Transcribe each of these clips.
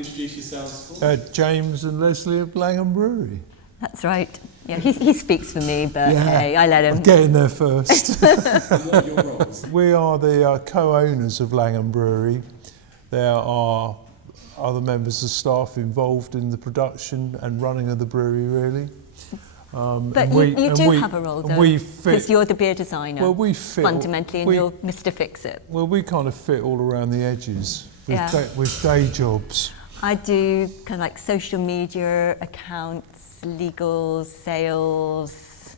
introduce yourselves? James and Leslie of Langham Brewery. That's right. Yeah, he speaks for me, but hey, I let him. I'm getting there first. What are your roles? We are the co-owners of Langham Brewery. There are other members of staff involved in the production and running of the brewery, really. But you do have a role, though, because you're the beer designer, well, we fit fundamentally, and you're Mr. Fix-It. Well, we kind of fit all around the edges with day jobs. I do kind of like social media, accounts, legal, sales.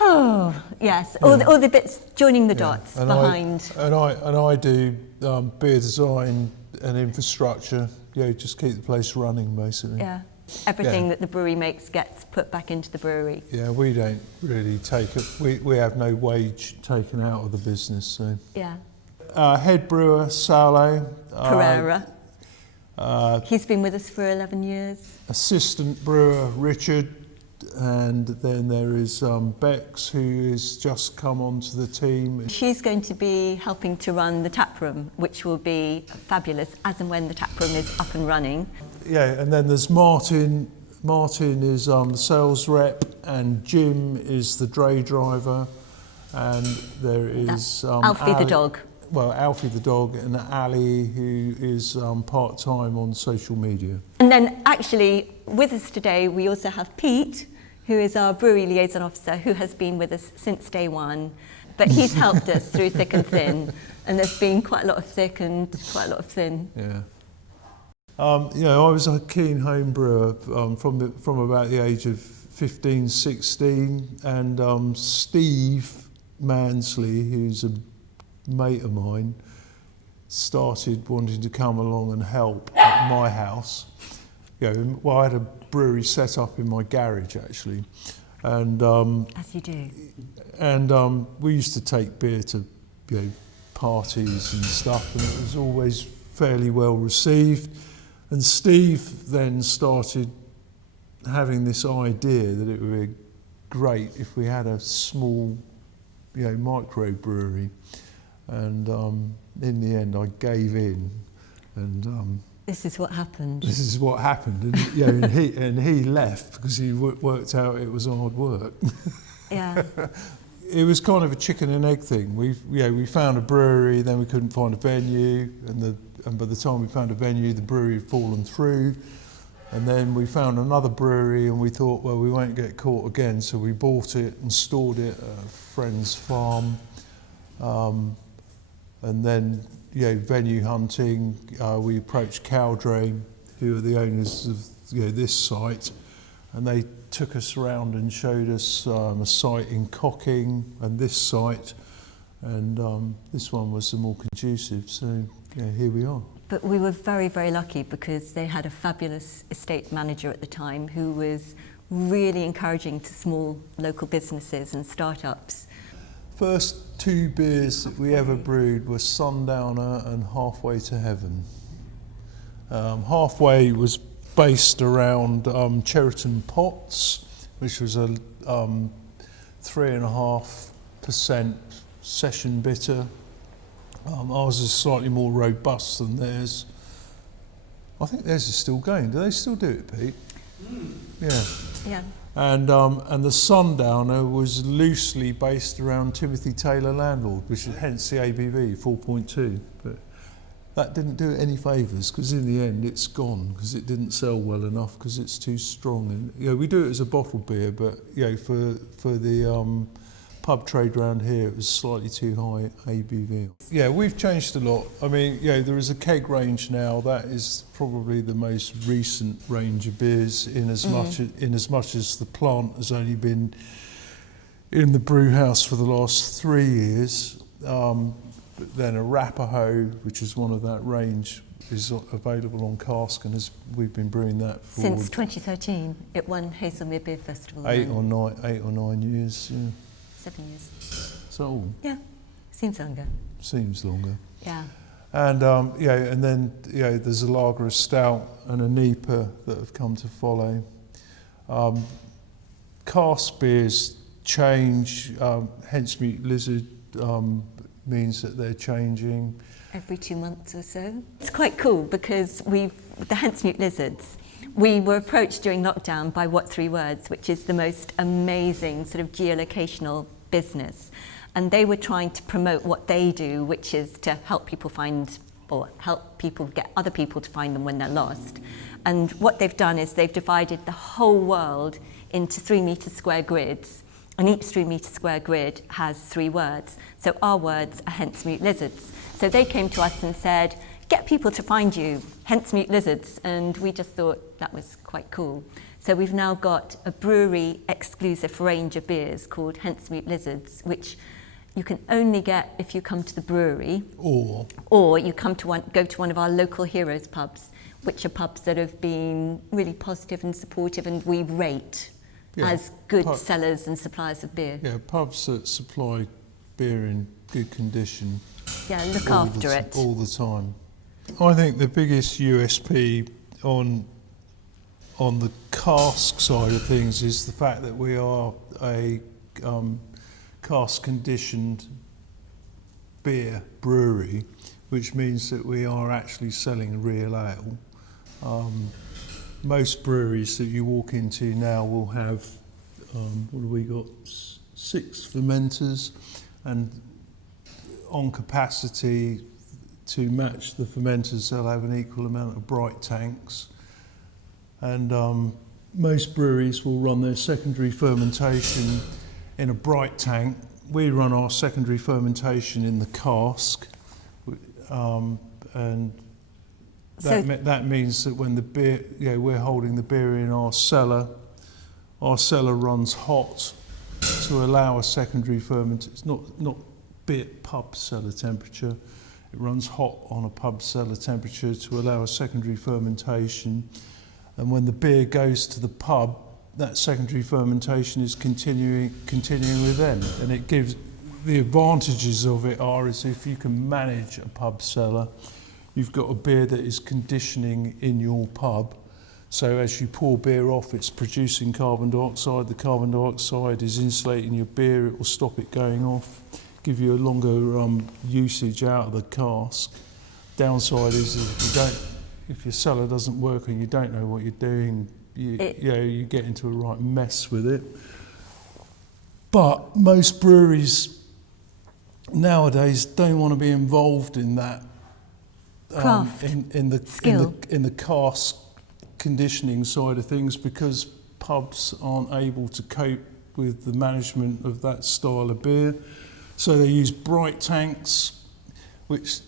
Oh, yes, all the bits, joining the dots and behind. I do beer design and infrastructure. Just keep the place running, basically. Yeah. Everything that the brewery makes gets put back into the brewery. Yeah, we don't really take it. We have no wage taken out of the business. So. Yeah. Head brewer, Salo. Pereira. He's been with us for 11 years. Assistant brewer, Richard. And then there is Bex, who has just come onto the team. She's going to be helping to run the tap-rrom, which will be fabulous as and when the tap-rrom is up and running. Yeah, and then there's Martin. Martin is the sales rep, and Jim is the dray driver, and there is Alfie the dog. Well, Alfie the dog, and Ali, who is part-time on social media. And then actually with us today we also have Pete, who is our brewery liaison officer, who has been with us since day one, but he's helped us through thick and thin, and there's been quite a lot of thick and quite a lot of thin. Yeah. I was a keen home brewer from about the age of 15, 16, and Steve Mansley, who's a mate of mine, started wanting to come along and help at my house. I had a brewery set up in my garage, actually, and as you do. And we used to take beer to parties and stuff, and it was always fairly well received. And Steve then started having this idea that it would be great if we had a small, micro brewery. And in the end, I gave in, and this is what happened. This is what happened, and he left because he worked out it was hard work. Yeah. It was kind of a chicken and egg thing. We found a brewery, then we couldn't find a venue, and by the time we found a venue, the brewery had fallen through. And then we found another brewery, and we thought, well, we won't get caught again, so we bought it and stored it at a friend's farm. And then, venue hunting. We approached Caldrain, who are the owners of this site, and they took us around and showed us a site in Cocking and this site, and this one was the more conducive. So here we are. But we were very, very lucky because they had a fabulous estate manager at the time who was really encouraging to small local businesses and startups. First two beers that we ever brewed were Sundowner and Halfway to Heaven. Halfway was based around Cheriton Potts, which was a 3.5% session bitter. Ours is slightly more robust than theirs. I think theirs is still going. Do they still do it, Pete? Yeah. Yeah. And the Sundowner was loosely based around Timothy Taylor Landlord, which is hence the ABV 4.2. But that didn't do it any favours, because in the end it's gone because it didn't sell well enough because it's too strong. And we do it as a bottled beer, but for the pub trade around here, it was slightly too high ABV. Yeah, we've changed a lot. I mean, there is a keg range now. That is probably the most recent range of beers, in as much as the plant has only been in the brew house for the last 3 years. But then Arapaho, which is one of that range, is available on cask, and we've been brewing that for since 2013. It won Hazelmere Beer Festival. 8 or 9 years. Yeah. 7 years. So yeah, seems longer. Seems longer. Yeah. And and then there's a lager, a stout, and a NEPA that have come to follow. Cask beers change, hence Mute Lizard. means that they're changing. Every 2 months or so. It's quite cool because the Hentsmute lizards, we were approached during lockdown by What Three Words, which is the most amazing sort of geolocational business. And they were trying to promote what they do, which is to help people find, or help people get other people to find them when they're lost. And what they've done is they've divided the whole world into 3 metre square grids. And each 3 metre square grid has 3 words. So our words are Hentsmute lizards. So they came to us and said, get people to find you, Hentsmute lizards. And we just thought that was quite cool. So we've now got a brewery exclusive range of beers called Hentsmute lizards, which you can only get if you come to the brewery. Or you come to go to one of our local heroes pubs, which are pubs that have been really positive and supportive and we rate as good sellers and suppliers of beer. Yeah, pubs that supply beer in good condition. Yeah, look after it. All the time. I think the biggest USP on the cask side of things is the fact that we are a cask conditioned beer brewery, which means that we are actually selling real ale. Most breweries that you walk into now will have, what have we got, 6 fermenters, and on capacity to match the fermenters they'll have an equal amount of bright tanks. And most breweries will run their secondary fermentation in a bright tank. We run our secondary fermentation in the cask, and that means that when the beer, we're holding the beer in our cellar runs hot to allow a secondary fermentation. It's not beer pub cellar temperature. It runs hot on a pub cellar temperature to allow a secondary fermentation. And when the beer goes to the pub, that secondary fermentation is continuing with them. And it gives, the advantages of it is if you can manage a pub cellar, you've got a beer that is conditioning in your pub. So as you pour beer off, it's producing carbon dioxide. The carbon dioxide is insulating your beer. It will stop it going off, give you a longer usage out of the cask. Downside is if your cellar doesn't work and you don't know what you're doing, you get into a right mess with it. But most breweries nowadays don't want to be involved in that. Craft. In the cask conditioning side of things, because pubs aren't able to cope with the management of that style of beer. So they use bright tanks, which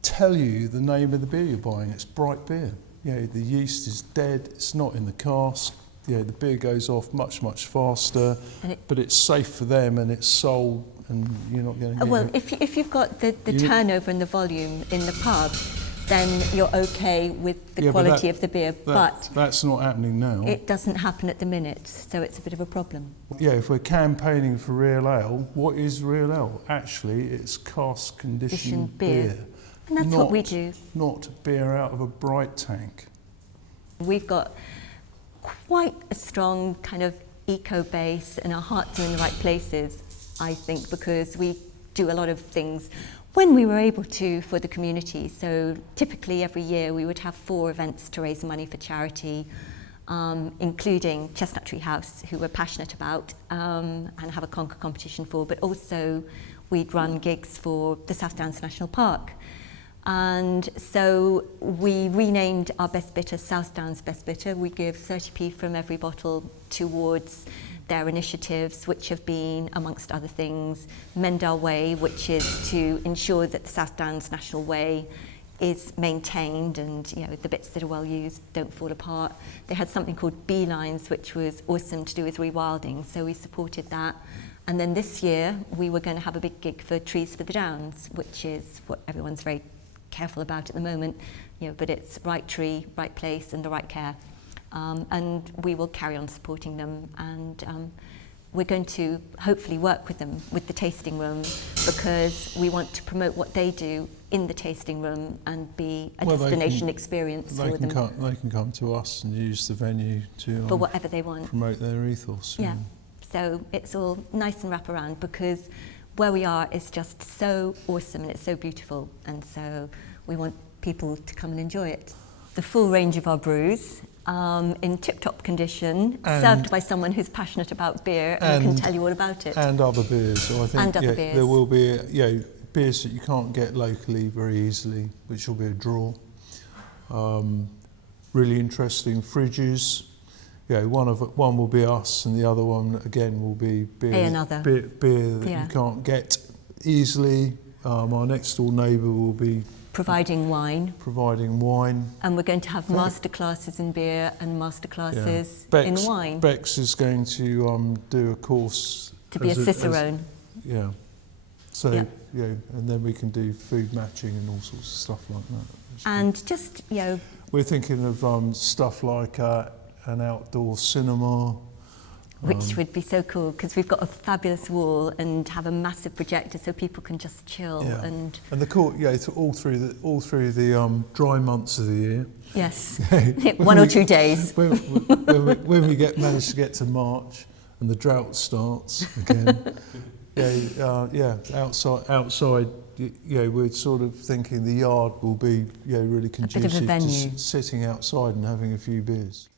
tell you the name of the beer you're buying. It's bright beer. The yeast is dead. It's not in the cask. The beer goes off much faster, but it's safe for them and it's sold, and you're not going to get well, if you've got the turnover and the volume in the pub, then you're okay with the quality of the beer. But that's not happening now. It doesn't happen at the minute, so it's a bit of a problem. If we're campaigning for real ale, what is real ale? Actually, it's cask conditioned beer. And that's what we do. Not beer out of a bright tank. We've got quite a strong kind of eco base, and our hearts are in the right places, I think, because we do a lot of things when we were able to for the community. So typically every year we would have 4 events to raise money for charity, including Chestnut Tree House, who we're passionate about and have a conker competition for, but also we'd run gigs for the South Downs National Park. And so we renamed our best bitter South Downs Best Bitter. We give 30p from every bottle towards their initiatives, which have been, amongst other things, Mend Our Way, which is to ensure that the South Downs National Way is maintained and the bits that are well used don't fall apart. They had something called Beelines, which was awesome to do with rewilding, so we supported that. And then this year we were going to have a big gig for Trees for the Downs, which is what everyone's very careful about at the moment, but it's right tree, right place and the right care. And we will carry on supporting them, and we're going to hopefully work with them with the tasting room, because we want to promote what they do in the tasting room and be a destination experience for them. They can come to us and use the venue to for whatever they want. Promote their ethos. Yeah. So it's all nice and wraparound, because where we are is just so awesome and it's so beautiful, and so we want people to come and enjoy it. The full range of our brews, in tip-top condition, served by someone who's passionate about beer and can tell you all about it. And other beers. So I think And other beers. there will be beers that you can't get locally very easily, which will be a draw. Really interesting fridges. One will be us, and the other one again will be beer that you can't get easily. Our next door neighbour will be providing wine. And we're going to have masterclasses in beer and masterclasses in wine. Bex is going to do a course to be a cicerone. And then we can do food matching and all sorts of stuff like that. And just, we're thinking of stuff like an outdoor cinema. Which would be so cool, because we've got a fabulous wall and have a massive projector so people can just chill. And the court, all through the dry months of the year. Yes, 1 or 2 days. When we manage to get to March and the drought starts again. Outside. We're sort of thinking the yard will be really conducive venue. to sitting outside and having a few beers.